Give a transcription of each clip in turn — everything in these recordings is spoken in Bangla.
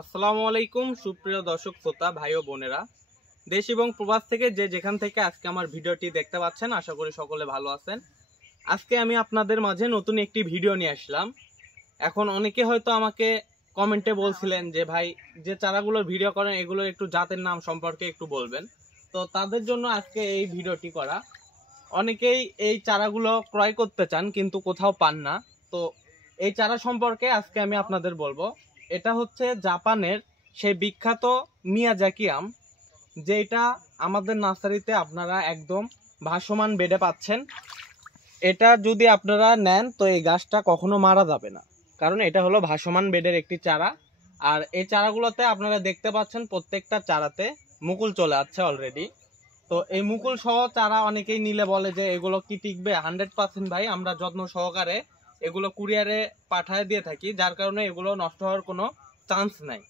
আসসালামু আলাইকুম সুপ্রিয় দর্শক শ্রোতা ভাই ও বোনেরা, দেশ এবং প্রবাস থেকে যে যেখান থেকে আজকে আমার ভিডিওটি দেখতে পাচ্ছেন, আশা করি সকলে ভালো আছেন। আজকে আমি আপনাদের মাঝে নতুন একটি ভিডিও নিয়ে আসলাম। এখন অনেকে হয়তো আমাকে কমেন্টে বলছিলেন যে ভাই, যে চারাগুলোর ভিডিও করেন এগুলোর একটু জাতের নাম সম্পর্কে একটু বলবেন। তো তাদের জন্য আজকে এই ভিডিওটি করা। অনেকেই এই চারাগুলো ক্রয় করতে চান কিন্তু কোথাও পান না। তো এই চারা সম্পর্কে আজকে আমি আপনাদের বলবো। এটা হচ্ছে জাপানের সেই বিখ্যাত মিয়াজাকি আম, যেটা আমাদের নার্সারিতে আপনারা একদম ভাসমান বেডে পাচ্ছেন। এটা যদি আপনারা নেন তো এই গাছটা কখনো মারা যাবে না, কারণ এটা হলো ভাসমান বেডের একটি চারা। আর এই চারাগুলোতে আপনারা দেখতে পাচ্ছেন প্রত্যেকটা চারাতে মুকুল চলে আসছে অলরেডি। তো এই মুকুল সহ চারা অনেকেই নিলে বলে যে এগুলো কি টিকবে। 100% ভাই, আমরা যত্ন সহকারে এগুলো কুরিয়ারে পাঠায় দিয়ে থাকি, যার কারণে এগুলো নষ্ট হওয়ার কোনো চান্স নাই।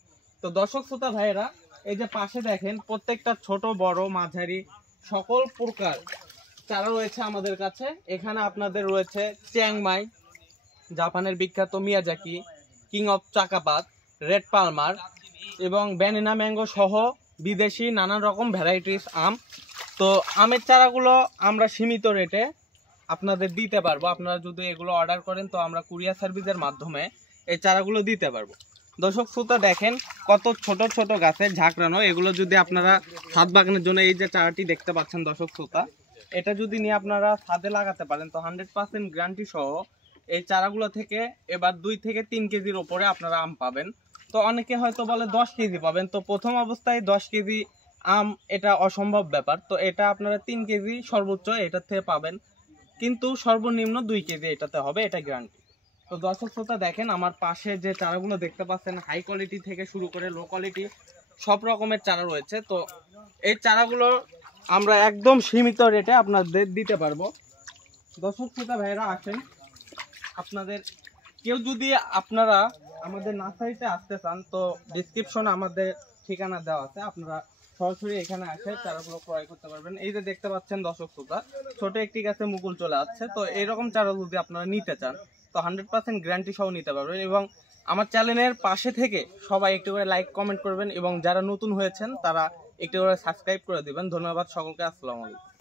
তো দর্শক শ্রোতা ভাইয়েরা, এই যে পাশে দেখেন প্রত্যেকটা ছোট বড় মাঝারি সকল প্রকার চারা রয়েছে আমাদের কাছে। এখানে আপনাদের রয়েছে চিয়াংমাই, জাপানের বিখ্যাত Miyazaki, king of Chakapat, red Palmer এবং ব্যানানা ম্যাঙ্গো সহ বিদেশি নানান রকম ভ্যারাইটিস আম। তো আমের চারাগুলো আমরা সীমিত রেটে আপনাদের দিতে পারবো। আপনারা যদি এগুলো অর্ডার করেন তো আমরা কুরিয়ার সার্ভিসের মাধ্যমে এই চারাগুলো দিতে পারবো। দর্শক শ্রোতা দেখেন কত ছোট ছোট গাছের ঝাঁকড়ানো। এগুলো যদি আপনারা ছাদ বাগানের জন্য, এই যে চারাটি দেখতে পাচ্ছেন দর্শক শ্রোতা, এটা যদি নিয়ে আপনারা ছাদে লাগাতে পারেন তো 100% গ্যারান্টি সহ এই চারাগুলো থেকে এবার 2 থেকে 3 কেজির ওপরে আপনারা আম পাবেন। তো অনেকে হয়তো বলে 10 কেজি পাবেন। তো প্রথম অবস্থায় 10 কেজি আম এটা অসম্ভব ব্যাপার। তো এটা আপনারা 3 কেজি সর্বোচ্চ এটার থেকে পাবেন, কিন্তু সর্বনিম্ন 2 কেজি এটাতে হবে, এটা গ্যারান্টি। তো দর্শক শ্রোতা দেখেন আমার পাশে যে চারাগুলো দেখতে পাচ্ছেন, হাই কোয়ালিটি থেকে শুরু করে লো কোয়ালিটি সব রকমের চারা রয়েছে। তো এই চারাগুলো আমরা একদম সীমিত রেটে আপনাদের দিতে পারবো। দর্শক শ্রোতা ভাইরা আসেন, আপনাদের কেউ যদি আপনারা আমাদের নার্সারিতে আসতে চান তো ডিসক্রিপশনে আমাদের ঠিকানা দেওয়া আছে, আপনারা সরাসরি এখানে এসে চারাগুলো ক্রয় করতে পারবেন। এই যে দেখতে পাচ্ছেন দর্শক শ্রোতা, ছোট একটি গাছে মুকুল চলে আসছে। তো এরকম চারা যদি আপনারা নিতে চান তো 100% গ্যারান্টি সহ নিতে পারবেন। এবং আমার চ্যানেলের পাশে থেকে সবাই একটু করে লাইক কমেন্ট করবেন এবং যারা নতুন হয়েছেন তারা একটু করে সাবস্ক্রাইব করে দিবেন। ধন্যবাদ সকলকে। আসসালামু আলাইকুম।